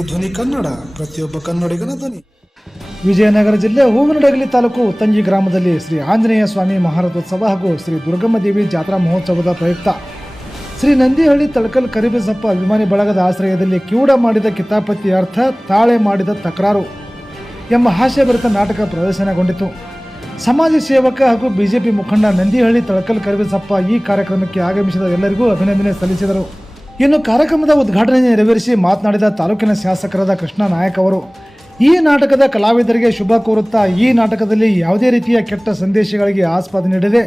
C ಧ್ವನಿ ಕನ್ನಡ, ಪ್ರತಿಯೊಬ್ಬ ಕನ್ನಡಿಗನ ಧ್ವನಿ. ವಿಜಯನಗರ ಜಿಲ್ಲೆ ಹೂವಿನಡಗಲಿ ತಾಲೂಕು ಉತ್ತಂಗಿ ಗ್ರಾಮದಲ್ಲಿ ಶ್ರೀ ಆಂಜನೇಯ ಸ್ವಾಮಿ ಮಹಾರಥೋತ್ಸವ ಹಾಗೂ ಶ್ರೀ ದುರ್ಗಮ್ಮ ದೇವಿ ಜಾತ್ರಾ ಮಹೋತ್ಸವದ ಪ್ರಯುಕ್ತ. ಶ್ರೀ ನಂದಿಹಳ್ಳಿ ತಳಕಲ್ ಕರಿಬಸಪ್ಪ ಅಭಿಮಾನಿ ಬಳಗದ ಆಶ್ರಯದಲ್ಲಿ ಕಿವುಡ ಮಾಡಿದ ಕಿತಾಪತಿ ಅರ್ಥ ತಾಳೆ ಮಾಡಿದ ತಕರಾರು ಎಂಬ ಹಾಸ್ಯಭರಿತ ನಾಟಕ ಪ್ರದರ್ಶನಗೊಂಡಿತು. ಸಮಾಜ ಸೇವಕ ಹಾಗೂ ಬಿಜೆಪಿ ಮುಖಂಡ ನಂದಿಹಳ್ಳಿ ತಳಕಲ್ ಕರಿಬಸಪ್ಪ ಈ ಕಾರ್ಯಕ್ರಮಕ್ಕೆ ಆಗಮಿಸಿದ ಎಲ್ಲರಿಗೂ ಅಭಿನಂದನೆ ಸಲ್ಲಿಸಿದರು. ಇನ್ನು ಕಾರ್ಯಕ್ರಮದ ಉದ್ಘಾಟನೆ ನೆರವೇರಿಸಿ ಮಾತನಾಡಿದ ತಾಲೂಕಿನ ಶಾಸಕರಾದ ಕೃಷ್ಣ ನಾಯಕ್ ಅವರು, ಈ ನಾಟಕದ ಕಲಾವಿದರಿಗೆ ಶುಭ ಕೋರುತ್ತಾ ಈ ನಾಟಕದಲ್ಲಿ ಯಾವುದೇ ರೀತಿಯ ಕೆಟ್ಟ ಸಂದೇಶಗಳಿಗೆ ಆಸ್ಪದ ನೀಡದೆ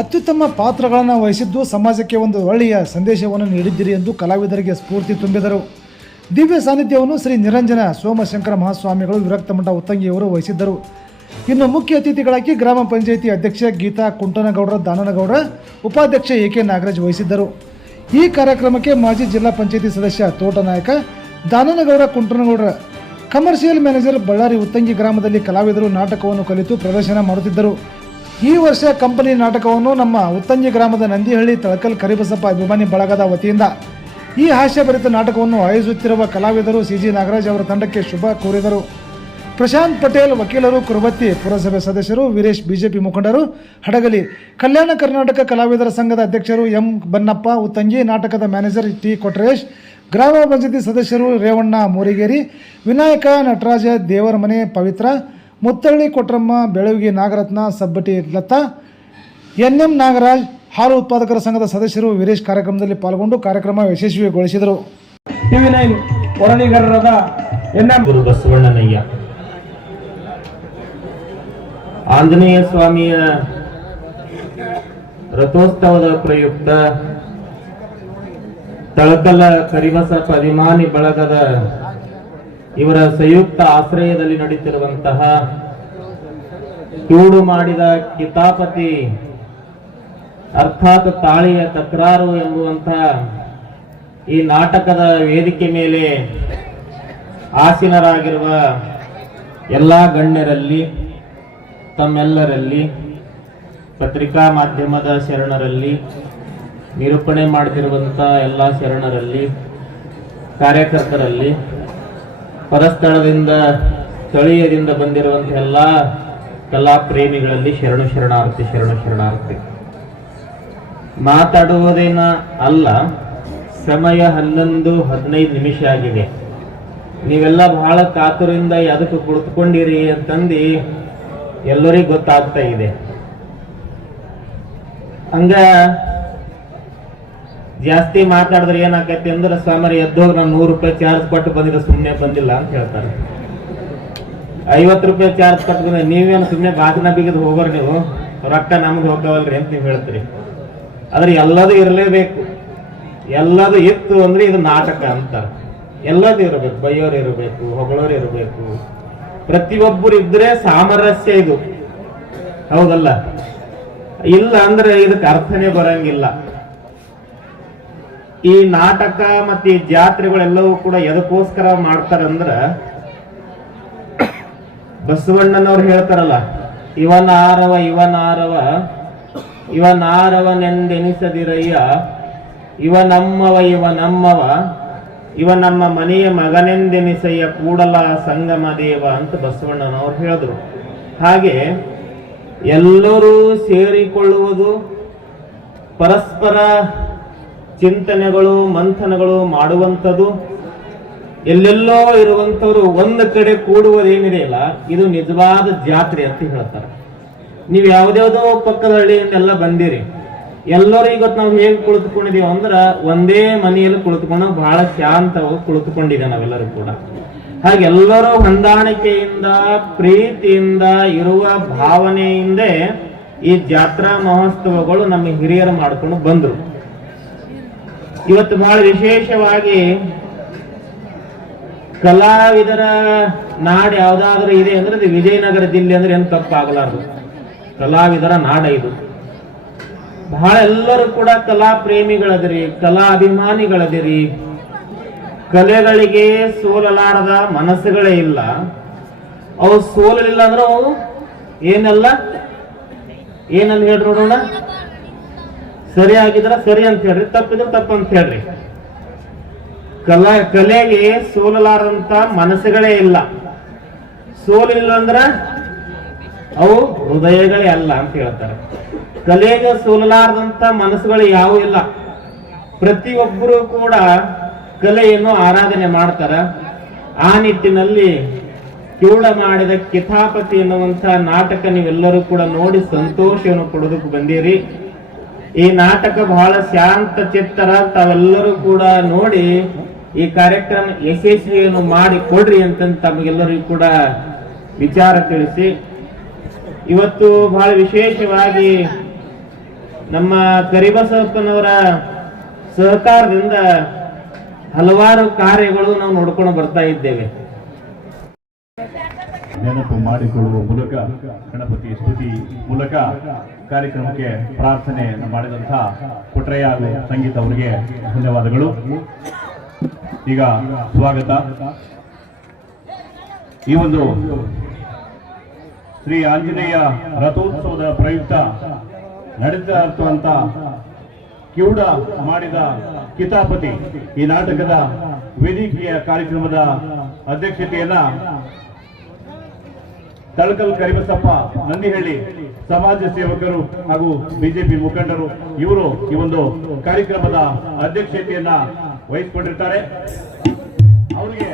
ಅತ್ಯುತ್ತಮ ಪಾತ್ರಗಳನ್ನು ವಹಿಸಿದ್ದು ಸಮಾಜಕ್ಕೆ ಒಂದು ಒಳ್ಳೆಯ ಸಂದೇಶವನ್ನು ನೀಡಿದ್ದೀರಿ ಎಂದು ಕಲಾವಿದರಿಗೆ ಸ್ಫೂರ್ತಿ ತುಂಬಿದರು. ದಿವ್ಯ ಸಾನ್ನಿಧ್ಯವನ್ನು ಶ್ರೀ ನಿರಂಜನ ಸೋಮಶಂಕರ ಮಹಾಸ್ವಾಮಿಗಳು ವಿರಕ್ತ ಮಠ ಉತ್ತಂಗಿಯವರು ವಹಿಸಿದ್ದರು. ಇನ್ನು ಮುಖ್ಯ ಅತಿಥಿಗಳಾಗಿ ಗ್ರಾಮ ಪಂಚಾಯಿತಿ ಅಧ್ಯಕ್ಷ ಗೀತಾ ಕುಂಟನಗೌಡರ ದಾನನಗೌಡ, ಉಪಾಧ್ಯಕ್ಷ ಎ ಕೆ ನಾಗರಾಜ್ ವಹಿಸಿದ್ದರು. ಈ ಕಾರ್ಯಕ್ರಮಕ್ಕೆ ಮಾಜಿ ಜಿಲ್ಲಾ ಪಂಚಾಯಿತಿ ಸದಸ್ಯ ತೋಟನಾಯಕ ದಾನನಗೌಡ ಕುಂಟನಗೌಡರ ಕಮರ್ಷಿಯಲ್ ಮ್ಯಾನೇಜರ್ ಬಳ್ಳಾರಿ ಉತ್ತಂಗಿ ಗ್ರಾಮದಲ್ಲಿ ಕಲಾವಿದರು ನಾಟಕವನ್ನು ಕಲಿತು ಪ್ರದರ್ಶನ ಮಾಡುತ್ತಿದ್ದರು. ಈ ವರ್ಷ ಕಂಪನಿ ನಾಟಕವನ್ನು ನಮ್ಮ ಉತ್ತಂಗಿ ಗ್ರಾಮದ ನಂದಿಹಳ್ಳಿ ತಳಕಲ್ ಕರಿಬಸಪ್ಪ ಅಭಿಮಾನಿ ಬಳಗದ ವತಿಯಿಂದ ಈ ಹಾಸ್ಯಭರಿತ ನಾಟಕವನ್ನು ಆಯೋಜಿಸುತ್ತಿರುವ ಕಲಾವಿದರು ಸಿಜಿ ನಾಗರಾಜ್ ಅವರ ತಂಡಕ್ಕೆ ಶುಭ ಕೋರಿದರು. ಪ್ರಶಾಂತ್ ಪಟೇಲ್ ವಕೀಲರು ಕುರುಬತ್ತಿ ಪುರಸಭೆ ಸದಸ್ಯರು ವೀರೇಶ್ ಬಿಜೆಪಿ ಮುಖಂಡರು ಹಡಗಲಿ. ಕಲ್ಯಾಣ ಕರ್ನಾಟಕ ಕಲಾವಿದರ ಸಂಘದ ಅಧ್ಯಕ್ಷರು ಎಂ ಬನ್ನಪ್ಪ ಉತ್ತಂಗಿ ನಾಟಕದ ಮ್ಯಾನೇಜರ್ ಟಿ ಕೊಟ್ರೇಶ್ ಗ್ರಾಮ ಪಂಚಾಯತಿ ಸದಸ್ಯರು ರೇವಣ್ಣ ಮೂರಿಗೇರಿ ವಿನಾಯಕ ನಟರಾಜ ದೇವರಮನೆ ಪವಿತ್ರ ಮುತ್ತಳ್ಳಿ ಕೊಟ್ರಮ್ಮ ಬೆಳವಿಗೆ ನಾಗರತ್ನ ಸಬ್ಬಟಿ ಲತಾ ಎನ್ ಎಂ ನಾಗರಾಜ್ ಹಾಲು ಉತ್ಪಾದಕರ ಸಂಘದ ಸದಸ್ಯರು ವೀರೇಶ್ ಕಾರ್ಯಕ್ರಮದಲ್ಲಿ ಪಾಲ್ಗೊಂಡು ಕಾರ್ಯಕ್ರಮ ಯಶಸ್ವಿಗೊಳಿಸಿದರು. ಟಿವಿ ನೈನ್ ವರದಿಗಾರರಾದ ಎನ್ ಎಂ ಗುರು ಬಸವಣ್ಣನಯ್ಯ. ಆಂಜನೇಯ ಸ್ವಾಮಿಯ ರಥೋತ್ಸವದ ಪ್ರಯುಕ್ತ ತಳಕಲ ಕರಿಬಸಪ್ಪ ಅಭಿಮಾನಿ ಬಳಗದ ಇವರ ಸಂಯುಕ್ತ ಆಶ್ರಯದಲ್ಲಿ ನಡೀತಿರುವಂತಹ ಕೂಡು ಮಾಡಿದ ಕಿತಾಪತಿ ಅರ್ಥಾತ್ ತಾಳಿಯ ತಕರಾರು ಎಂಬುವಂತಹ ಈ ನಾಟಕದ ವೇದಿಕೆ ಮೇಲೆ ಆಸೀನರಾಗಿರುವ ಎಲ್ಲ ಗಣ್ಯರಲ್ಲಿ ತಮ್ಮೆಲ್ಲರಲ್ಲಿ, ಪತ್ರಿಕಾ ಮಾಧ್ಯಮದ ಶರಣರಲ್ಲಿ, ನಿರೂಪಣೆ ಮಾಡ್ತಿರುವಂಥ ಎಲ್ಲ ಶರಣರಲ್ಲಿ, ಕಾರ್ಯಕರ್ತರಲ್ಲಿ, ಪರಸ್ಥಳದಿಂದ, ಸ್ಥಳೀಯದಿಂದ ಬಂದಿರುವಂಥ ಎಲ್ಲ ಕಲಾ ಪ್ರೇಮಿಗಳಲ್ಲಿ ಶರಣು ಶರಣಾರ್ಥಿ ಶರಣು ಶರಣಾರ್ಥಿ. ಮಾತಾಡುವುದೇನ ಅಲ್ಲ, ಸಮಯ ಹನ್ನೊಂದು ಹದಿನೈದು ನಿಮಿಷ ಆಗಿದೆ. ನೀವೆಲ್ಲ ಬಹಳ ಕಾತುರಿಂದ ಅದಕ್ಕೆ ಕುಳಿತುಕೊಂಡಿರಿ ಅಂತಂದು ಎಲ್ಲರಿಗೂ ಗೊತ್ತಾಗ್ತಾ ಇದೆ. ಹಂಗ ಜಾಸ್ತಿ ಮಾತಾಡಿದ್ರೆ ಏನಾಕೈತಿ ಅಂದ್ರೆ ಸ್ವಾಮಿ ಎದ್ದೋಗಿ ನಾನು ನೂರು ರೂಪಾಯಿ ಚಾರ್ಜ್ ಕೊಟ್ಟು ಬಂದಿರೋ ಸುಮ್ಮನೆ ಬಂದಿಲ್ಲ ಅಂತ ಹೇಳ್ತಾರೆ. ಐವತ್ತು ರೂಪಾಯಿ ಚಾರ್ಜ್ ಕೊಟ್ಟು ಬಂದ್ರೆ ನೀವೇನು ಸುಮ್ಮನೆ ಬಾಗಿನ ಬಿಗಿದು ಹೋಗೋರು ನೀವು? ರೊಕ್ಕ ನಮ್ಗೆ ಹೋಗವಲ್ರಿ ಅಂತ ನೀವು ಹೇಳ್ತೀರಿ. ಆದ್ರೆ ಎಲ್ಲದು ಇರಲೇಬೇಕು. ಎಲ್ಲದು ಇತ್ತು ಅಂದ್ರೆ ಇದು ನಾಟಕ ಅಂತಾರೆ. ಎಲ್ಲದೂ ಇರಬೇಕು, ಬೈಯೋರು ಇರಬೇಕು, ಹೊಗಳೋರು ಇರಬೇಕು. ಪ್ರತಿಯೊಬ್ಬರು ಇದ್ರೆ ಸಾಮರಸ್ಯ ಇದು. ಹೌದಲ್ಲ? ಇಲ್ಲ ಅಂದ್ರೆ ಇದಕ್ಕೆ ಅರ್ಥನೇ ಬರಂಗಿಲ್ಲ. ಈ ನಾಟಕ ಮತ್ತೆ ಈ ಜಾತ್ರೆಗಳೆಲ್ಲವೂ ಕೂಡ ಎದಕ್ಕೋಸ್ಕರ ಮಾಡ್ತಾರಂದ್ರ ಬಸವಣ್ಣನವ್ರು ಹೇಳ್ತಾರಲ್ಲ, ಇವನಾರವ ಇವನಾರವ, ಇವನಾರವನೆಂದೆನಿಸದಿರಯ್ಯ ಇವ ನಮ್ಮವ ಇವ ನಮ್ಮವ ಇವ ನಮ್ಮ ಮನೆಯ ಮಗನೆಂದೆನಿಸಯ್ಯ ಕೂಡಲ ಸಂಗಮ ದೇವ ಅಂತ ಬಸವಣ್ಣನವರು ಹೇಳಿದ್ರು. ಹಾಗೆ ಎಲ್ಲರೂ ಸೇರಿಕೊಳ್ಳುವುದು ಪರಸ್ಪರ ಚಿಂತನೆಗಳು, ಮಂಥನಗಳು ಮಾಡುವಂಥದ್ದು. ಎಲ್ಲೆಲ್ಲೋ ಇರುವಂಥವ್ರು ಒಂದು ಕಡೆ ಕೂಡುವುದೇನಿದೆಯಲ್ಲ ಇದು ನಿಜವಾದ ಜಾತ್ರೆ ಅಂತ ಹೇಳ್ತಾರೆ. ನೀವು ಯಾವುದ್ಯಾವುದೋ ಪಕ್ಕದ ಹಳ್ಳಿಯಿಂದೆಲ್ಲ ಬಂದಿರಿ. ಎಲ್ಲರೂ ಇವತ್ತು ನಾವು ಹೇಗೆ ಕುಳಿತುಕೊಂಡಿದೀವಿ ಅಂದ್ರ ಒಂದೇ ಮನೆಯಲ್ಲಿ ಕುಳಿತುಕೊಂಡು ಬಹಳ ಶಾಂತವಾಗಿ ಕುಳಿತುಕೊಂಡಿದೆ ನಾವೆಲ್ಲರೂ ಕೂಡ. ಹಾಗೆ ಎಲ್ಲರೂ ಹೊಂದಾಣಿಕೆಯಿಂದ, ಪ್ರೀತಿಯಿಂದ ಇರುವ ಭಾವನೆಯಿಂದ ಈ ಜಾತ್ರಾ ಮಹೋತ್ಸವಗಳು ನಮ್ಮ ಹಿರಿಯರು ಮಾಡ್ಕೊಂಡು ಬಂದ್ರು. ಇವತ್ತು ಬಹಳ ವಿಶೇಷವಾಗಿ ಕಲಾವಿದರ ನಾಡು ಯಾವ್ದಾದ್ರೂ ಇದೆ ಅಂದ್ರೆ ಅದು ವಿಜಯನಗರ ಜಿಲ್ಲೆ ಅಂದ್ರೆ ಏನು ತಪ್ಪಾಗಲಾರದು. ಕಲಾವಿದರ ನಾಡ ಇದು. ಬಹಳ ಎಲ್ಲರೂ ಕೂಡ ಕಲಾ ಪ್ರೇಮಿಗಳದಿರಿ, ಕಲಾ ಅಭಿಮಾನಿಗಳದಿರಿ. ಕಲೆಗಳಿಗೆ ಸೋಲಲಾರದ ಮನಸ್ಸುಗಳೇ ಇಲ್ಲ. ಅವು ಸೋಲಲಿಲ್ಲ ಅಂದ್ರೆ ಅವು ಏನಲ್ಲ? ಏನಂತ ಹೇಳ್ರಿ ನೋಡೋಣ? ಸರಿ ಆಗಿದ್ರ ಸರಿ ಅಂತ ಹೇಳ್ರಿ, ತಪ್ಪಿದ್ರೆ ತಪ್ಪು ಅಂತ ಹೇಳ್ರಿ. ಕಲಾ, ಕಲೆಗೆ ಸೋಲಲಾರದಂತ ಮನಸ್ಸುಗಳೇ ಇಲ್ಲ. ಸೋಲಿಲ್ಲ ಅಂದ್ರ ಅವು ಹೃದಯಗಳೇ ಅಲ್ಲ ಅಂತ ಹೇಳ್ತಾರೆ. ಕಲೆಗೆ ಸೋಲಲಾರದಂತ ಮನಸ್ಸುಗಳು ಯಾವೂ ಇಲ್ಲ. ಪ್ರತಿಯೊಬ್ಬರು ಕೂಡ ಕಲೆಯನ್ನು ಆರಾಧನೆ ಮಾಡ್ತಾರ. ಆ ನಿಟ್ಟಿನಲ್ಲಿ ಕಿವುಡ ಮಾಡಿದ ಕಿತಾಪತಿ ಎನ್ನುವಂತ ನಾಟಕ ನೀವೆಲ್ಲರೂ ಕೂಡ ನೋಡಿ ಸಂತೋಷವನ್ನು ಕೊಡೋದಕ್ಕೆ ಬಂದಿರಿ. ಈ ನಾಟಕ ಬಹಳ ಶಾಂತ ಚಿತ್ತರ ತಾವೆಲ್ಲರೂ ಕೂಡ ನೋಡಿ ಈ ಕಾರ್ಯಕ್ರಮ ಯಶಸ್ವಿಯನ್ನು ಮಾಡಿ ಕೊಡ್ರಿ ಅಂತ ತಮಗೆಲ್ಲರಿಗೂ ಕೂಡ ವಿಚಾರ ತಿಳಿಸಿ. ಇವತ್ತು ಬಹಳ ವಿಶೇಷವಾಗಿ ನಮ್ಮ ಕರಿಬಸಪ್ಪನವರ ಸಹಕಾರದಿಂದ ಹಲವಾರು ಕಾರ್ಯಗಳು ನಾವು ನೋಡ್ಕೊಂಡು ಬರ್ತಾ ಇದ್ದೇವೆ. ನೆನಪು ಮಾಡಿಕೊಳ್ಳುವ ಮೂಲಕ ಗಣಪತಿ ಸ್ತುತಿ ಮೂಲಕ ಕಾರ್ಯಕ್ರಮಕ್ಕೆ ಪ್ರಾರ್ಥನೆ ಮಾಡಿದಂತಹ ಪುಟ್ರಯ್ಯ ಸಂಗೀತ ಅವರಿಗೆ ಧನ್ಯವಾದಗಳು. ಈಗ ಸ್ವಾಗತ. ಈ ಒಂದು ಶ್ರೀ ಆಂಜನೇಯ ರಥೋತ್ಸವದ ಪ್ರಯುಕ್ತ ನಡೀತಾ ಇರ್ತವಂತ ಕಿವುಡ ಮಾಡಿದ ಕಿತಾಪತಿ ಈ ನಾಟಕದ ವೇದಿಕೆಯ ಕಾರ್ಯಕ್ರಮದ ಅಧ್ಯಕ್ಷತೆಯನ್ನ ತಳಕಲ್ ಕರಿಬಸಪ್ಪ ನಂದಿಹಳ್ಳಿ ಸಮಾಜ ಸೇವಕರು ಹಾಗೂ ಬಿಜೆಪಿ ಮುಖಂಡರು ಇವರು ಈ ಒಂದು ಕಾರ್ಯಕ್ರಮದ ಅಧ್ಯಕ್ಷತೆಯನ್ನ ವಹಿಸಿಕೊಂಡಿರ್ತಾರೆ. ಅವರಿಗೆ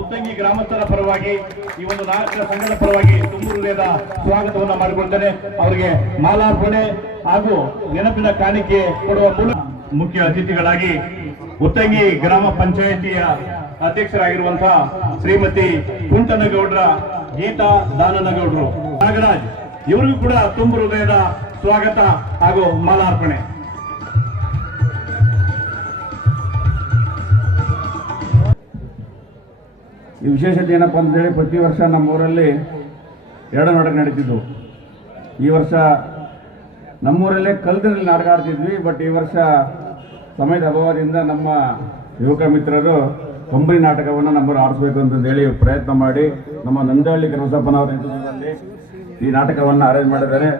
ಉತ್ತಂಗಿ ಗ್ರಾಮಸ್ಥರ ಪರವಾಗಿ, ಈ ಒಂದು ನಾಯಕರ ಸಂಘದ ಪರವಾಗಿ ತುಂಬು ಹೃದಯದ ಸ್ವಾಗತವನ್ನು ಮಾಡಿಕೊಳ್ತೇನೆ. ಅವರಿಗೆ ಮಾಲಾರ್ಪಣೆ ಹಾಗೂ ನೆನಪಿನ ಕಾಣಿಕೆ ಕೊಡುವ ಮೂಲಕ ಮುಖ್ಯ ಅತಿಥಿಗಳಾಗಿ ಉತ್ತಂಗಿ ಗ್ರಾಮ ಪಂಚಾಯಿತಿಯ ಅಧ್ಯಕ್ಷರಾಗಿರುವಂತಹ ಶ್ರೀಮತಿ ಕುಂಟನಗೌಡ್ರ, ಗೀತಾ ದಾನನಗೌಡರು. ನಾಗರಾಜ್, ಇವರಿಗೂ ಕೂಡ ತುಂಬು ಹೃದಯದ ಸ್ವಾಗತ ಹಾಗೂ ಮಾಲಾರ್ಪಣೆ. ಈ ವಿಶೇಷತೆ ಏನಪ್ಪ ಅಂತೇಳಿ ಪ್ರತಿ ವರ್ಷ ನಮ್ಮ ಊರಲ್ಲಿ ಎರಡು ನಾಟಕ ನಡೀತಿದ್ವು. ಈ ವರ್ಷ ನಮ್ಮೂರಲ್ಲೇ ಕಲ್ದಿನಲ್ಲಿ ನಾಟಕ ಆಡ್ತಿದ್ವಿ, ಬಟ್ ಈ ವರ್ಷ ಸಮಯದ ಅಭಾವದಿಂದ ನಮ್ಮ ಯುವಕ ಮಿತ್ರರು ಕೊಂಬರಿ ನಾಟಕವನ್ನು ನಮ್ಮೂರು ಆಡಿಸ್ಬೇಕು ಅಂತಂದೇಳಿ ಪ್ರಯತ್ನ ಮಾಡಿ ನಮ್ಮ ನಂದಹಳ್ಳಿ ಕರಸಪ್ಪನವರ ನೇತೃತ್ವದಲ್ಲಿ ಈ ನಾಟಕವನ್ನು ಅರೇಂಜ್ ಮಾಡಿದ್ದಾರೆ.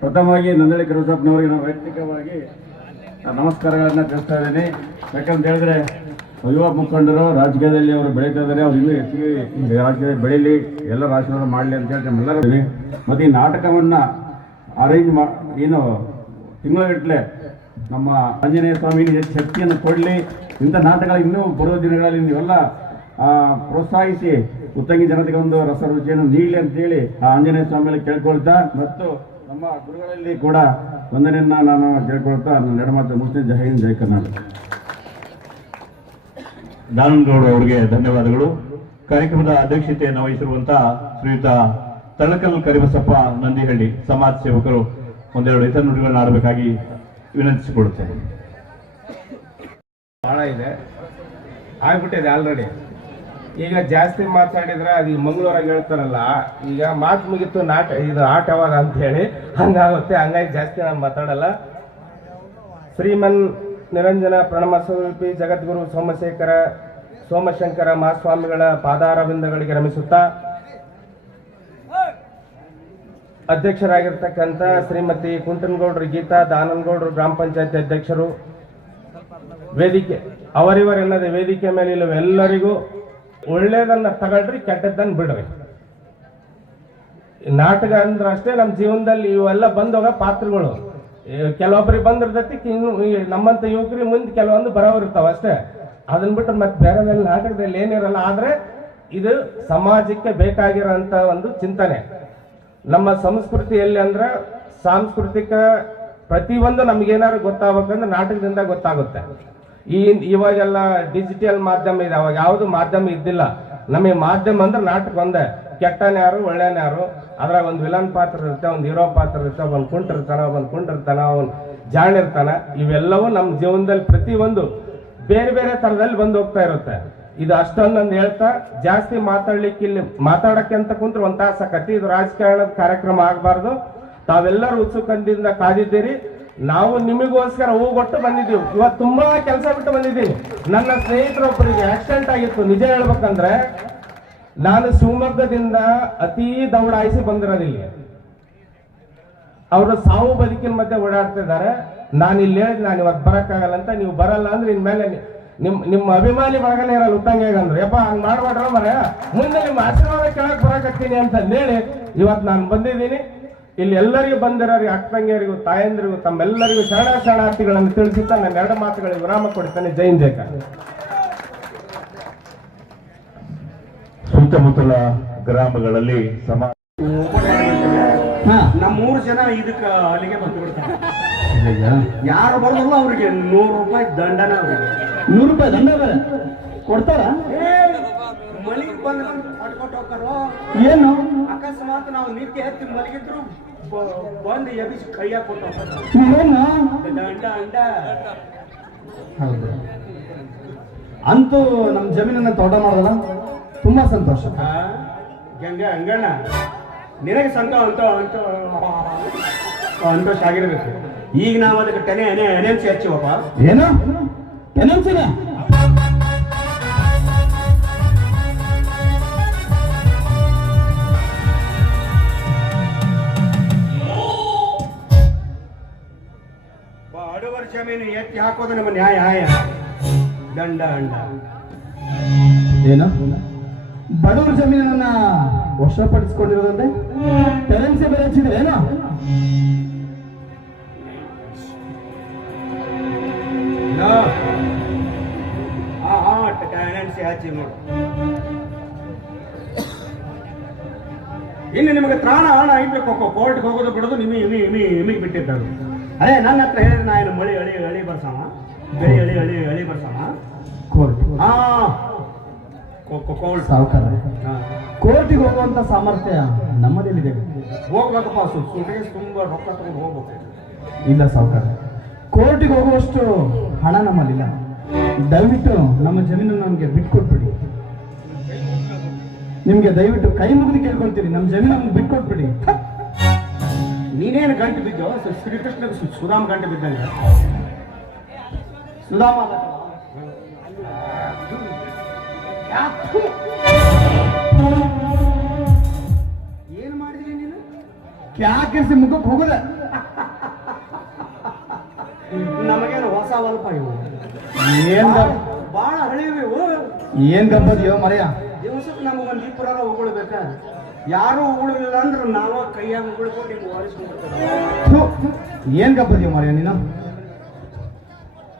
ಪ್ರಥಮವಾಗಿ ನಂದಹಳ್ಳಿ ಕರಸಪ್ಪನವರಿಗೆ ನಾವು ವೈಯಕ್ತಿಕವಾಗಿ ನಮಸ್ಕಾರಗಳನ್ನು ತಿಳಿಸ್ತಾ ಇದ್ದೀನಿ. ಯಾಕಂತ ಹೇಳಿದ್ರೆ ಯುವ ಮುಖಂಡರು ರಾಜಕೀಯದಲ್ಲಿ ಅವರು ಬೆಳೀತಾ ಇದ್ದಾರೆ, ಅವ್ರು ಇನ್ನೂ ಹೆಚ್ಚಿಗೆ ರಾಜಕೀಯದಲ್ಲಿ ಬೆಳೀಲಿ, ಎಲ್ಲ ಆಶೀರ್ವಾದ ಮಾಡಲಿ ಅಂತ ಹೇಳಿ ನಮ್ಮೆಲ್ಲರೂ. ಮತ್ತು ಈ ನಾಟಕವನ್ನು ಅರೇಂಜ್ ಮಾ, ಏನು ತಿಂಗಳಗಟ್ಟಲೆ ನಮ್ಮ ಆಂಜನೇಯ ಸ್ವಾಮಿ ಶಕ್ತಿಯನ್ನು ಕೊಡಲಿ, ಇಂಥ ನಾಟಕಗಳು ಇನ್ನೂ ಬರೋ ದಿನಗಳಲ್ಲಿ ನೀವೆಲ್ಲ ಪ್ರೋತ್ಸಾಹಿಸಿ, ಉತ್ತಂಗಿ ಜನತೆಗೆ ಒಂದು ರಸ ರುಚಿಯನ್ನು ನೀಡಲಿ ಅಂತೇಳಿ ಆ ಆಂಜನೇಯ ಸ್ವಾಮಿಯಲ್ಲಿ ಕೇಳ್ಕೊಳ್ತಾ, ಮತ್ತು ನಮ್ಮ ಗುರುಗಳಲ್ಲಿ ಕೂಡ ವಂದನೆಯನ್ನು ನಾನು ಕೇಳ್ಕೊಳ್ತಾ ನನ್ನ ನೆಡಮಾತ್ರ ಮುಸ್ಲಿಂ ಜೈ ಹಿಂದ್, ಜೈ ಕರ್ನಾಟಕ ದಾನಂಗೌಡ ಅವರಿಗೆ ಧನ್ಯವಾದಗಳು. ಕಾರ್ಯಕ್ರಮದ ಅಧ್ಯಕ್ಷತೆಯನ್ನು ವಹಿಸಿರುವಂತಹ ಶ್ರೀಯುತ ತಳಕಲ್ ಕರಿಬಸಪ್ಪ ನಂದಿಹಳ್ಳಿ ಸಮಾಜ ಸೇವಕರು ಒಂದೆರಡು ಇತರ ನುಡಿಗಳನ್ನು ಆಡಬೇಕಾಗಿ ವಿನಂತಿಸಿಕೊಳ್ಳುತ್ತೇನೆ. ಬಹಳ ಇದೆ. ಆಗ್ಬಿಟ್ಟಿದೆ ಆಲ್ರೆಡಿ ಈಗ ಜಾಸ್ತಿ ಮಾತಾಡಿದ್ರೆ ಅದು ಮಂಗಳೂರಾಗ ಹೇಳ್ತಾರಲ್ಲ, ಈಗ ಮಾತು ಮುಗಿತು, ನಾಟ ಇದು ಆಟ ಯಾವಾಗ ಅಂತ ಹೇಳಿ ಹಂಗಾಗುತ್ತೆ. ಹಂಗಾಗಿ ಜಾಸ್ತಿ ನಾನು ಮಾತಾಡಲ್ಲ. ಶ್ರೀಮನ್ ನಿರಂಜನ ಪ್ರಣಮಸ್ವರೂಪಿ ಜಗದ್ಗುರು ಸೋಮಶೇಖರ, ಸೋಮಶಂಕರ ಮಹಾಸ್ವಾಮಿಗಳ ಪಾದಾರವಿಂದಗಳಿಗೆ ರಮಿಸುತ್ತಾ ಅಧ್ಯಕ್ಷರಾಗಿರ್ತಕ್ಕಂಥ ಶ್ರೀಮತಿ ಕುಂಟನಗೌಡರು ಗೀತಾ, ದಾನನಗೌಡರು ಗ್ರಾಮ ಪಂಚಾಯತಿ ಅಧ್ಯಕ್ಷರು, ವೇದಿಕೆ, ಅವರಿವರೆಲ್ಲದೆ ವೇದಿಕೆ ಮೇಲೆ ಇಲ್ಲವ ಎಲ್ಲರಿಗೂ ಒಳ್ಳೇದನ್ನ ತಗೊಳ್ರಿ, ಕೆಟ್ಟದ್ದನ್ನ ಬಿಡ್ರಿ. ನಾಟಕ ಅಂದ್ರೆ ಅಷ್ಟೇ ನಮ್ಮ ಜೀವನದಲ್ಲಿ ಇವೆಲ್ಲ ಬಂದೋಗ ಪಾತ್ರಗಳು. ಈ ಕೆಲವೊಬ್ಬರಿಗೆ ಬಂದಿರ್ತೈತಿ ಇನ್ನು ನಮ್ಮಂತ ಯುವಕರಿಗೆ ಮುಂದೆ ಕೆಲವೊಂದು ಬರೋರಿರ್ತಾವ ಅಷ್ಟೇ. ಅದನ್ನ ಬಿಟ್ಟು ಮತ್ತೆ ಬೇರೆದಲ್ಲಿ ನಾಟಕದಲ್ಲಿ ಏನಿರಲ್ಲ ಆದ್ರೆ ಇದು ಸಮಾಜಕ್ಕೆ ಬೇಕಾಗಿರೋಂಥ ಒಂದು ಚಿಂತನೆ. ನಮ್ಮ ಸಂಸ್ಕೃತಿ ಎಲ್ಲಿ ಅಂದ್ರೆ ಸಾಂಸ್ಕೃತಿಕ ಪ್ರತಿಯೊಂದು ನಮಗೇನಾದ್ರು ಗೊತ್ತಾಗಬೇಕಂದ್ರೆ ನಾಟಕದಿಂದ ಗೊತ್ತಾಗುತ್ತೆ. ಈ ಇವಾಗೆಲ್ಲ ಡಿಜಿಟಲ್ ಮಾಧ್ಯಮ ಇದೆ, ಅವಾಗ ಯಾವುದು ಮಾಧ್ಯಮ ಇದ್ದಿಲ್ಲ. ನಮಗೆ ಮಾಧ್ಯಮ ಅಂದ್ರೆ ನಾಟಕ ಒಂದೇ. ಕೆಟ್ಟನ ಯಾರು, ಒಳ್ಳೆನ ಯಾರು? ಅದ್ರಾಗ ಒಂದು ವಿಲನ್ ಪಾತ್ರ ಇರುತ್ತೆ, ಒಂದು ಹೀರೋ ಪಾತ್ರ ಇರುತ್ತೆ ಒಂದು ಕುಂಟಿರ್ತಾನ ಒಂದು ಕುಂಟಿರ್ತಾನ ಒಂದು ಜಾಣಿರ್ತಾನ. ಇವೆಲ್ಲವೂ ನಮ್ಮ ಜೀವನದಲ್ಲಿ ಪ್ರತಿಯೊಂದು ಬೇರೆ ಬೇರೆ ಥರದಲ್ಲಿ ಬಂದು ಹೋಗ್ತಾ ಇರುತ್ತೆ. ಇದು ಅಷ್ಟೊಂದೊಂದು ಹೇಳ್ತಾ ಜಾಸ್ತಿ ಮಾತಾಡ್ಲಿಕ್ಕೆ ಇಲ್ಲಿ ಮಾತಾಡಕ್ಕೆ ಅಂತ ಕುಂತ್ರೆ ಒಂದು ತಾಸ ಆಕತಿ ಇದು ರಾಜಕಾರಣದ ಕಾರ್ಯಕ್ರಮ ಆಗಬಾರ್ದು. ತಾವೆಲ್ಲರೂ ಉತ್ಸುಕದಿಂದ ಕಾದಿದ್ದೀರಿ. ನಾವು ನಿಮಗೋಸ್ಕರ ಹೂಗೊಟ್ಟು ಬಂದಿದ್ದೀವಿ. ಇವತ್ತು ತುಂಬಾ ಕೆಲಸ ಬಿಟ್ಟು ಬಂದಿದ್ದೀವಿ. ನನ್ನ ಸ್ನೇಹಿತರೊಬ್ಬರಿಗೆ ಆಕ್ಸಿಡೆಂಟ್ ಆಗಿತ್ತು. ನಿಜ ಹೇಳ್ಬೇಕಂದ್ರೆ ನಾನು ಶಿವಮೊಗ್ಗದಿಂದ ಅತೀ ದೌಡಾಯಿಸಿ ಬಂದಿರೋದಿಲ್ಲ ಅವರು ಸಾವು ಬದುಕಿನ ಮಧ್ಯೆ ಓಡಾಡ್ತಿದ್ದಾರೆ ನಾನು ಇಲ್ಲಿ ಹೇಳಿದ್ ನಾನು ಇವತ್ತು ಬರೋಕ್ಕಾಗಲ್ಲ ಅಂತ ನೀವು ಬರಲ್ಲ ಅಂದ್ರೆ ಇನ್ಮೇಲೆ ಮೇಲೆ ನಿಮ್ ನಿಮ್ಮ ಅಭಿಮಾನಿ ಬಳಗನೇ ಇರಲ್ಲ ಉತ್ತಂಗ ಅಂದ್ರೆ ಯಪ್ಪ, ಹಂಗ್ ಮಾಡ್ಬೇಡ್ರ ಮರ? ಮುಂದೆ ನಿಮ್ಮ ಆಶೀರ್ವಾದ ಕೇಳಕ್ ಬರಕತ್ತೀನಿ ಅಂತ ಹೇಳಿ ಇವತ್ತು ನಾನು ಬಂದಿದ್ದೀನಿ. ಇಲ್ಲಿ ಎಲ್ಲರಿಗೂ ಬಂದಿರೋರಿಗೆ ಅಕ್ಕ ತಂಗಿಯರಿಗೂ ತಾಯಂದಿರಿಗೂ, ತಮ್ಮೆಲ್ಲರಿಗೂ ಶರಣ ಶರಣಾರ್ಥಿಗಳನ್ನು ತಿಳಿಸುತ್ತಾ ನನ್ನ ಎರಡು ಮಾತುಗಳಿಗೆ ವಿರಾಮ ಕೊಡ್ತೇನೆ. ಜೈನ್ ಜಯಕ ಸುತ್ತಮುತ್ತಲ ಗ್ರಾಮಗಳಲ್ಲಿ ಸಮ ನಮ್ಮ ಮೂರು ಜನ ಇದಕ್ಕ ಅಲ್ಲಿಗೆ ಬಂದು ಬಿಡ್ತಾರೆ. ಯಾರು ಬರೋದಲ್ಲ ಅವ್ರಿಗೆ ನೂರು ರೂಪಾಯಿ ದಂಡನ ಅವ್ರಿಗೆ. ನೂರು ರೂಪಾಯಿ ದಂಡ ಬೇರೆ? ಕೊಡ್ತಾರ? ಮನೆಗೆ ಬಂದು ಕೊಟ್ಕೊಟ್ಟು ಹೋಗ್ತಾರೋ? ಏನು? ಅಕಸ್ಮಾತ್ ನಾವು ನಿತ್ಯ ಹತ್ತಿ ಮಲಗಿದ್ರು ಬಂದು ಎಬಿಸಿ ಕೈಯಾಗ ಕೊಟ್ಟು ಏನು ದಂಡ ಅಂಡ ಹೌದು. ಅಂತೂ ನಮ್ಮ ಜಮೀನನ್ನ ತೋಟ ಮಾಡೋದಲ್ಲ? ತುಂಬಾ ಸಂತೋಷ. ಗಂಗ ಹಂಗಣ್ಣ ನಿನಗೆ ಸಂತ ಅಂತ ಅಂತ ಸಂತೋಷ ಆಗಿರ್ಬೇಕು. ಈಗ ನಾವು ಅದಕ್ಕೆ ತೆನೆ ಎನೆ ಎನೆನ್ಸಿ ಹಚ್ಚಿವಪ್ಪ. ಏನು? ಏನಂತೀರ ಬಡವರ ಜಮೀನು ಎತ್ತಿ ಹಾಕೋದು ನಮ್ಮ ನ್ಯಾಯ ನ್ಯಾಯ ದಂಡ ಅಂಡ. ಏನು? ಬಡವರ ಜಮೀನನ್ನ ವಶಪಡಿಸಿಕೊಂಡಿರೋದಂತೆ? ಕರೆನ್ಸಿ ಬೇರೆ ಹಚ್ಚಿದ್ರೆ ಏನೋ? ಹಚ್ಚಿ ನೋಡು. ಇನ್ನು ನಿಮಗೆ ತ್ರಾಣ ಹಣ ಇಡ್ಬೇಕು ಕೋರ್ಟ್ಗೆ ಹೋಗೋದು ಬಿಡೋದು ನಿಮಗೆ ಇಮಿ ನಿಮಿ ಇಮಿಗೆ ಬಿಟ್ಟಿದ್ದರು ಅದೇ ನನ್ನ ಹತ್ರ ಹೇಳಿದ್ರೆ ನಾ ಏನು ಮಳಿ ಅಳಿ ಅಳಿ ಬರ್ಸಮ್ಮ ಬೆಳಿ ಅಳಿ ಅಳಿ ಅಳಿ ಬರ್ಸಮ್ಮ ಕೋರ್ಟ್ ಹಾ ಸಾವುಕಾರ. ಕೋರ್ಟಿಗೆ ಹೋಗುವಂತ ಸಾಮರ್ಥ್ಯ ನಮ್ಮದೇನಿದೆ ಹೋಗ್ಬೇಕಪ್ಪ ತುಂಬಾ ರೊಕ್ಕ ತಗೊಂಡು ಹೋಗ್ಬೇಕು. ಇಲ್ಲ ಸಾವುಕಾರ. ಕೋರ್ಟಿಗೆ ಹೋಗುವಷ್ಟು ಹಣ ನಮ್ಮಲ್ಲಿಲ್ಲ. ದಯವಿಟ್ಟು ನಮ್ಮ ಜಮೀನು ನಮಗೆ ಬಿಟ್ಕೊಟ್ಬಿಡಿ. ನಿಮ್ಗೆ ದಯವಿಟ್ಟು ಕೈ ಮುಗಿದು ಕೇಳ್ಕೊಳ್ತೀರಿ ನಮ್ಮ ಜಮೀನು ನಮ್ಗೆ ಬಿಟ್ಕೊಟ್ಬಿಡಿ. ನೀನೇನು ಗಂಟು ಬಿದ್ದು? ಶ್ರೀಕೃಷ್ಣ ಸುಧಾಮ್ ಗಂಟು ಬಿದ್ದಂಗೆ. ಸುಧಾಮ ಏನು ಮಾಡಿದ್ರಿ ನೀನು? ಕ್ಯಾಕಿಸಿ ಮುಖಕ್ಕೆ ಹೋಗುದ. ನಮಗೇನು ಹೊಸ ವಲ್ಪ ಇವು? ಏನ್ ಬಾಳ ಹಳಿವು ಏನ್ ಗಬ್ಬದಿಯೋ ಮರೆಯ? ದಿವಸಕ್ಕೆ ನಮಗೊಂದು ಇಬ್ಬರಾರ ಹೊಗಳ್ಬೇಕ. ಯಾರು ಉಗುಳಿಲ್ಲ ಅಂದ್ರೆ ನಾವ ಕೈಯಾಗ ಉಗುಳ್ಕೊಂಡು ಹಿಂಗೆ ಒರೆಸ್ಕೊಂಡ್ಬಿಡ್ತಾರೆ ಏನ್ ಗಬ್ಬದಿಯೋ ಮರೆಯ ನೀನು?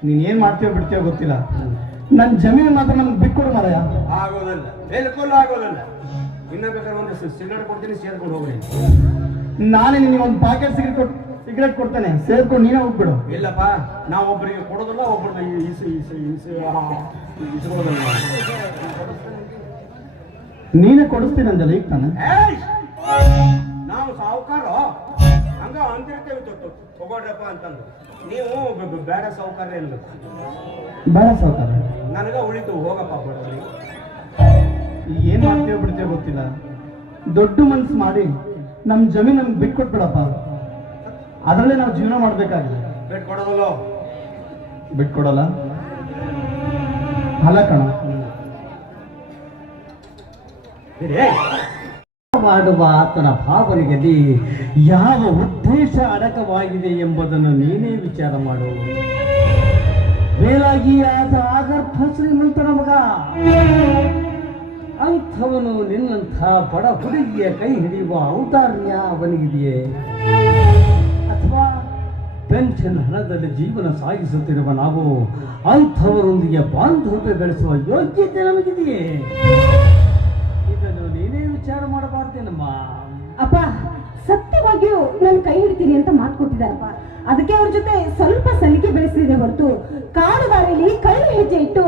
ನೀನ್ ಏನ್ ಮಾಡ್ತೀಯೋ ಬಿಡ್ತೀಯೋ ಗೊತ್ತಿಲ್ಲ. ನನ್ ಜಮೀನು ಮಾತ್ರ ನಮ್ಗೆ ಬಿಟ್ಕೊಡು ಮಾರಾಯ. ಆಗೋದಿಲ್ಲ. ಬಿಲ್ಕುಲ್ ಆಗೋದಲ್ಲ. ಇನ್ನ ಬೇಕಾದ್ರೆ ಒಂದು ಸಿಗರೇಟ್ ಕೊಡ್ತೀನಿ ಸೇರ್ಕೊಂಡು ಹೋಗ್ರಿ. ನಾನೇ ನಿನಗೆ ಒಂದು ಪ್ಯಾಕೆಟ್ ಸಿಗರೇಟ್ ಕೊಟ್ಟು ಸಿಗರೇಟ್ ಕೊಡ್ತೇನೆ. ಸೇರ್ಕೊಂಡು ನೀನೇ ಹೋಗ್ಬಿಡು. ಇಲ್ಲಪ್ಪ ನಾವು ಒಬ್ಬರಿಗೆ ಕೊಡೋದಿಲ್ಲ ಒಬ್ಬರು ಇಸ್ಕೊಳ್ಳೋದಿಲ್ಲ ನೀನೇ ಕೊಡಿಸ್ತೀನಿ ಅಂದಲ್ಲ ಈಗ ತಾನೆ! ನಾವು ಸಾವುಕಾರ? ಹಂಗ ಹೇಳ್ತೇವೆ ತ- ತ- ತಗೊಳ್ರಪ್ಪ ಅಂತಂದು ನೀವು ಬೇಡ ಸೌಕರ್ಯ ಇಲ್ಲ ಬೇಡ ಸೌಕರ್ಯ? ನನಗ ಉಳಿತು ಹೋಗಪ್ಪ ಬಡವರಿ ಏನ್ ಮಾಡ್ತೇವೆ ಬಿಡ್ತೇವೆ ಗೊತ್ತಿಲ್ಲ. ದೊಡ್ಡ ಮನ್ಸು ಮಾಡಿ ನಮ್ ಜಮೀನ್ ನಮ್ಗೆ ಬಿಟ್ಕೊಟ್ಬಿಡಪ್ಪ. ಅದರಲ್ಲೇ ನಾವು ಜೀವನ ಮಾಡ್ಬೇಕಾಗಿದೆ. ಬಿಟ್ಟು ಕೊಡೋದಲ್ಲ ಬಿಟ್ಕೊಡಲ್ಲ? ಅಲ್ಲ ಕಣ. ಮಾಡುವ ಆತನ ಭಾವನೆಯಲ್ಲಿ ಯಾವ ಉದ್ದೇಶ ಅಡಕವಾಗಿದೆ ಎಂಬುದನ್ನು ನೀನೇ ವಿಚಾರ ಮಾಡು. ಮೇಲಾಗಿ ಆತ ಆಗರ್ಭ ಶ್ರೀಮಂತ ನಮಗ ಅಂಥವನು ನಿನ್ನಂಥ ಬಡ ಹುಡುಗಿಯ ಕೈ ಹಿಡಿಯುವ ಔದಾರ್ಯ ಅವನಿಗಿದೆಯೇ? ಅಥವಾ ಪೆನ್ಷನ್ ಹಣದಲ್ಲಿ ಜೀವನ ಸಾಗಿಸುತ್ತಿರುವ ನಾವು ಅಂಥವರೊಂದಿಗೆ ಬಾಂಧವ್ಯ ಬೆಳೆಸುವ ಯೋಗ್ಯತೆ ನಮಗಿದೆಯೇ? ವಿಚಾರ ಮಾಡಬಾರ್ದೇನಮ್ಮ? ಅಪ್ಪ ಸತ್ಯವಾಗಿಯೂ ನಾನು ಕೈ ಹಿಡ್ತೀನಿ ಅಂತ ಮಾತು ಕೊಟ್ಟಿದ್ದಾರಪ್ಪ. ಅದಕ್ಕೆ ಅವ್ರ ಜೊತೆ ಸ್ವಲ್ಪ ಸಲಿಕೆ ಬೆಳೆಸಿದೆ ಹೊರತು ಕಾಡು ದಾರಿಲಿ ಕಳ್ಳು ಹೆಜ್ಜೆ ಇಟ್ಟು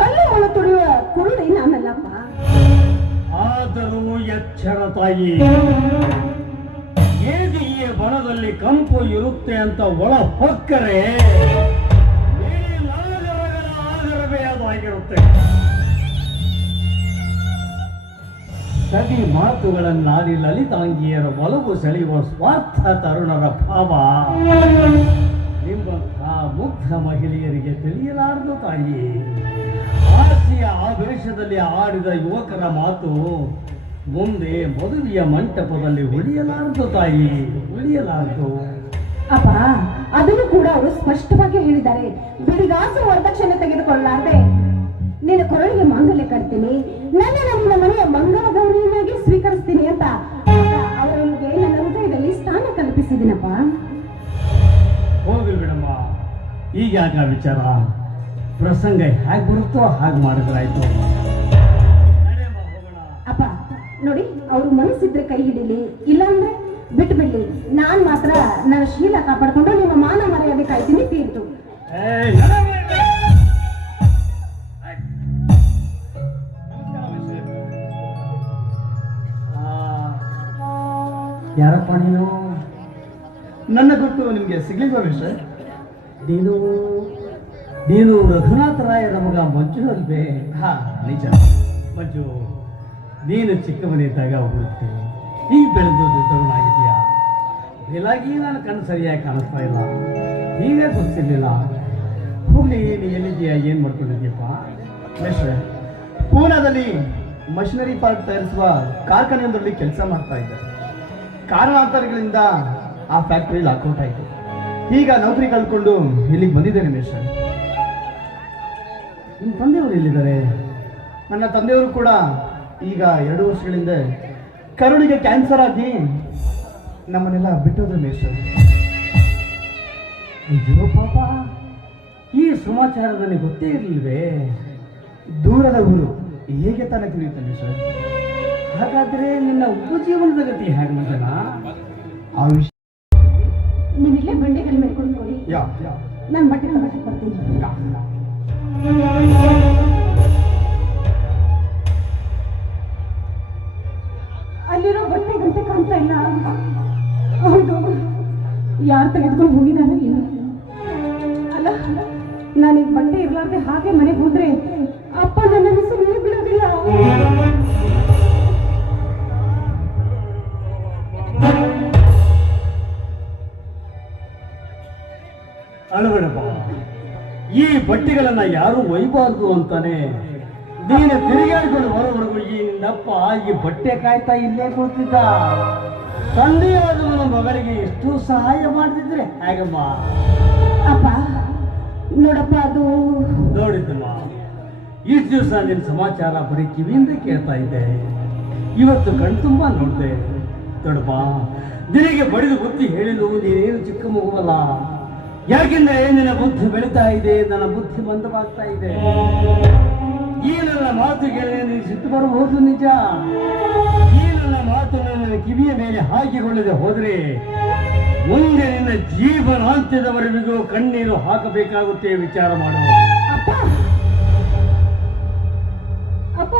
ಕಳ್ಳು ಒಳ ತುಳಿಯುವ ಕುರುಡಿ ನಾನಲ್ಲಪ್ಪ. ಆದರೂ ಎಚ್ಚರ ತಾಯಿ. ಹೇಗೆ ಈ ಬನದಲ್ಲಿ ಕಂಪು ಇರುತ್ತೆ ಅಂತ ಒಳ ಹೊಕ್ಕರೆ? ಆಗಿರುತ್ತೆ ಸವಿ ಮಾತುಗಳನ್ನಾಡಿ ಲಲಿತಾಂಗಿಯರ ಒಲವು ಸೆಳೆಯುವ ಸ್ವಾರ್ಥ ತರುಣರ ಭಾವ. ನಿಮ್ಮಂಥ ಮುಗ್ಧ ಮಹಿಳೆಯರಿಗೆ ತಿಳಿಯಲಾರದು ತಾಯಿ. ಆಸೆಯ ಆವೇಶದಲ್ಲಿ ಆಡಿದ ಯುವಕರ ಮಾತು ಮುಂದೆ ಮದುವೆಯ ಮಂಟಪದಲ್ಲಿ ಉಳಿಯಲಾರದು ತಾಯಿ. ಉಳಿಯಲಾರದು. ಅಪ್ಪ, ಅದನ್ನು ಕೂಡ ಅವರು ಸ್ಪಷ್ಟವಾಗಿ ಹೇಳಿದ್ದಾರೆ. ಬಿಡಿಗಾಸು ವರದಕ್ಷಿಣೆ ತೆಗೆದುಕೊಳ್ಳಲಾರ್ದೆ. ನಿನ್ನ ಕೊರಳಿಗೆ ಮಾಂಗಲ್ಯ ಕಟ್ತೀನಿ. ನನ್ನ ನಮ್ಮ ಮನೆಯ ಮಂಗಳ ಗೌರಿಯನ್ನಾಗಿ ಸ್ವೀಕರಿಸ್ತೀನಿ ಅಂತ. ಅವರಿಗೆ ನನ್ನ ಹೃದಯದಲ್ಲಿ ಸ್ಥಾನ ಕಲ್ಪಿಸಿದಿನಪ್ಪ ಹೋಗಿ ಬಿಡಮ್ಮ. ಈಗ ಯಾಕೆ ವಿಚಾರ? ಪ್ರಸಂಗ ಹೇಗೆ ಬರುತ್ತೋ ಹಾಗೆ ಮಾಡಿದ್ರಾಯ್ತು. ಅಪ್ಪ ನೋಡಿ ಅವ್ರು ಮನಸ್ಸಿದ್ರೆ ಕೈ ಹಿಡೀಲಿ. ಇಲ್ಲಾಂದ್ರೆ ಬಿಟ್ಟು ಬಿಡ್ಲಿ ನಾನ್ ಮಾತ್ರ ನನ್ನ ಶೀಲ ಕಾಪಾಡ್ಕೊಂಡು ನಿಮ್ಮ ಮಾನ ಮರ್ಯಾದೆ ಕಾಯ್ತೀನಿ ತೀರ್ತು. ಯಾರಪ್ಪ ನೀನು? ನನ್ನ ಗುರುತು ನಿಮಗೆ ಸಿಗ್ಲಿಲ್ವಾ ಸರ್ ನೀನು ನೀನು ರಘುನಾಥ ರಾಯರ ಮಗ ಮಂಜು ಅಲ್ವೇ? ಹಾ ನಿಜ. ಮಂಜು ನೀನು ಚಿಕ್ಕವನಿದ್ದಾಗ ಹೋಗುತ್ತೆ ಈಗ ಬೆಳೆದು ದೊಡ್ಡವನಾಗಿದೆಯಾ ಮೇಲಾಗಿ ನಾನು ಕಣ್ಣು ಸರಿಯಾಗಿ ಕಾಣಿಸ್ತಾ ಇಲ್ಲ. ನೀನೇ ಗೊತ್ತಿರಲಿಲ್ಲ. ಹೋಗ್ಲಿ ನೀ ಎಲ್ಲಿದ್ದೀಯಾ? ಏನು ಮಾಡ್ಕೊಂಡಿದ್ದೀಯಪ್ಪ? ಮಿಸ್ಟರ್ ಪೂನಾದಲ್ಲಿ ಮಷಿನರಿ ಪಾರ್ಕ್ ತಯಾರಿಸುವ ಕಾರ್ಖಾನೆಯೊಂದರಲ್ಲಿ ಕೆಲಸ ಮಾಡ್ತಾ ಇದ್ದೆ. ಕಾರಣಾಂತರಗಳಿಂದ ಆ ಫ್ಯಾಕ್ಟರಿ ಲಾಕ್ಔಟ್ ಆಯಿತು. ಈಗ ನೌಕರಿ ಕಳ್ಕೊಂಡು ಇಲ್ಲಿಗೆ ಬಂದಿದ್ದೇನೆ ಮಿಸ್ಟರ್ ನಿಮ್ಮ ತಂದೆಯವರು ಎಲ್ಲಿದ್ದಾರೆ? ನನ್ನ ತಂದೆಯವರು ಕೂಡ ಈಗ ಎರಡು ವರ್ಷಗಳಿಂದ ಕರುಳಿಗೆ ಕ್ಯಾನ್ಸರ್ ಆಗಿ ನಮ್ಮನ್ನೆಲ್ಲ ಬಿಟ್ಟೋದ್ರು ಮೇಷರ್ ಅಯ್ಯೋ ಪಾಪ. ಈ ಸಮಾಚಾರ ನನಗೆ ಗೊತ್ತೇ ಇರಲಿಲ್ವೇ? ದೂರದ ಊರು. ಹೇಗೆ ತಾನೇ ತಿಳಿಯುತ್ತೆ ಮೇಷರ್ ಹಾಗಾದ್ರೆ ನಿನ್ನ ಉಪಜೀವನದ ಗತಿ ಹೇಗೆ ಮಗನ ಆ ವಿಷಯ ನೀವಿಲ್ಲೇ ಬಂಡೆಗಳ ಮೇಲೆ ಯಾ ನಾನು ಬಟ್ಟೆ ತಗೊಂಡು ಬರ್ತೀನಿ. ಅಲ್ಲಿರೋ ಬಟ್ಟೆ ಗಂಟೆ ಕಾಣ್ತಾ ಇಲ್ಲ. ಹೌದು. ಯಾರು ತೆಗೆದುಕೊಂಡು ಹೋಗಿದಾರೋ ಏನು. ಅಲ್ಲ ನಾನೀಗ ಬಟ್ಟೆ ಇರಲಾರ್ದೆ ಹಾಗೆ ಮನೆಗೆ ಹೋದ್ರೆ ಬಟ್ಟೆಗಳನ್ನ ಯಾರು ಒಯ್ಬಾರ್ದು ಅಂತಾನೆ. ನೀನು ತಿರುಗಾಡಿಕೊಂಡು ಬರೋವರೆಗೂ ಈ ನಪ್ಪ ಈ ಬಟ್ಟೆ ಕಾಯ್ತಾ ಇಲ್ಲೇ ಕೊಡ್ತಿದ್ದ ತಂದೆಯಾದ ಮಗಳಿಗೆ ಎಷ್ಟು ಸಹಾಯ ಮಾಡ್ತಿದ್ರೆ ಹೇಗಮ್ಮ? ಅಪ್ಪ ನೋಡಪ್ಪ ಅದು ನೋಡಿದ್ದಮ್ಮ ಇಷ್ಟು ದಿವಸ ನಿನ್ನ ಸಮಾಚಾರ ಬರೀ ಕಿವಿಯಿಂದ ಕೇಳ್ತಾ ಇದ್ದೆ. ಇವತ್ತು ಕಣ್ತುಂಬ ನೋಡಿದೆ. ದೊಡ್ಡಪ್ಪ ನಿನಗೆ ಬಡಿದು ಬುದ್ಧಿ ಹೇಳಿದ್ದು ನೀನೇನು ಚಿಕ್ಕ ಮಗುವಲ್ಲ? ಯಾಕೆಂದ್ರೆ ನಿನ್ನ ಬುದ್ಧಿ ಬೆಳೀತಾ ಇದೆ ನನ್ನ ಬುದ್ಧಿ ಮಂದವಾಗ್ತಾ ಇದೆ. ಈ ನನ್ನ ಮಾತು ಕೇಳಿದ್ರೆ ನೀನು ಸಿಟ್ಟು ಬರಬಹುದು ನಿಜ. ಈ ನನ್ನ ಮಾತು ನನ್ನ ಕಿವಿಯ ಮೇಲೆ ಹಾಕಿಕೊಳ್ಳದೆ ಹೋದ್ರೆ ಮುಂದೆ ನಿನ್ನ ಜೀವನಾಂತ್ಯದವರೆಗೂ ಕಣ್ಣೀರು ಹಾಕಬೇಕಾಗುತ್ತೆ ವಿಚಾರ ಮಾಡುವ. ಅಪ್ಪ! ಅಪ್ಪ!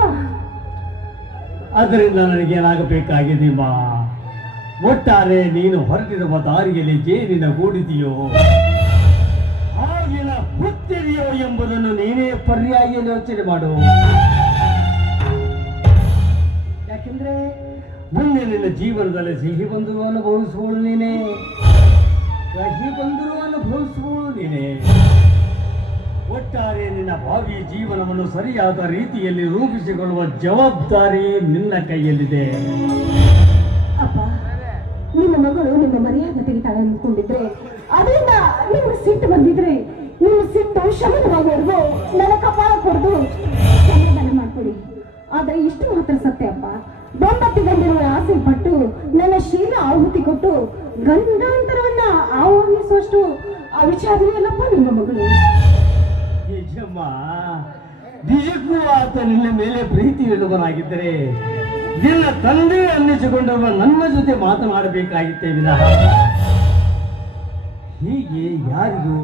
ಅದರಿಂದ ನನಗೇನಾಗಬೇಕಾಗಿದೆಯಮ್ಮ ಒಟ್ಟಾರೆ ನೀನು ಹೊರಟಿರುವ ದಾರಿಯಲ್ಲಿ ಜೇನಿನ ಹುತ್ತಿದೆಯೋ ಎಂಬುದನ್ನು ನೀನೇ ಪರ್ಯಾಯ ಯೋಚನೆ ಮಾಡು. ಯಾಕೆಂದ್ರೆ ಮುಂದೆ ನಿನ್ನ ಜೀವನದಲ್ಲಿ ಸಿಹಿ ಬಂದರೂ ಅನುಭವಿಸುವಳು ನೀನೇ. ಕಹಿ ಬಂದರೂ ಅನುಭವಿಸುವಳು ನೀನೇ. ಒಟ್ಟಾರೆ ನಿನ್ನ ಭಾವಿ ಜೀವನವನ್ನು ಸರಿಯಾದ ರೀತಿಯಲ್ಲಿ ರೂಪಿಸಿಕೊಳ್ಳುವ ಜವಾಬ್ದಾರಿ ನಿನ್ನ ಕೈಯಲ್ಲಿದೆ. ಅಪ್ಪ ನಿಮ್ಮ ಮಗಳು ನಿಮ್ಮ ಮರ್ಯಾದೆ ತೆಗಿತಾಳೆ ಅಂದ್ಕೊಂಡಿದ್ರೆ, ಅದರಿಂದ ನಿಮ್ಗೆ ಸಿಟ್ಟು ಬಂದಿದ್ರೆ ನಿಮ್ಮ ಸಿಟ್ಟು ನನ್ನ ಕಪಾಳ ಕೊಡ್ದು. ಸಮಾಧಾನ ಮಾಡ್ಕೊಡಿ. ಆದ್ರೆ ಇಷ್ಟು ಮಾತ್ರ ಸತ್ಯ ಅಪ್ಪ. ಬೊಂಬತ್ತಿ ಗಂಡಿನ ಆಸೆ ಪಟ್ಟು ನನ್ನ ಶೀಲ ಆಹುತಿ ಕೊಟ್ಟು ಗಂಡಾಂತರವನ್ನ ಆಹ್ವಾನಿಸುವಷ್ಟು ಅವಿಚಾರನೆಯಲ್ಲಪ್ಪ ನಿಮ್ಮ ಮಗಳು. ನಿಜಕ್ಕೂ ಆತ ನಿನ್ನ ಮೇಲೆ ಪ್ರೀತಿ ಇಡುವನಾಗಿದ್ದರೆ ನಿನ್ನ ತಂದೆ ಅನ್ನಿಸಿಕೊಂಡಿರುವ ನನ್ನ ಜೊತೆ ಮಾತನಾಡಬೇಕಾಗಿತ್ತೇ ವಿನಃ. ಹೀಗೆ ಯಾರಿಗೂ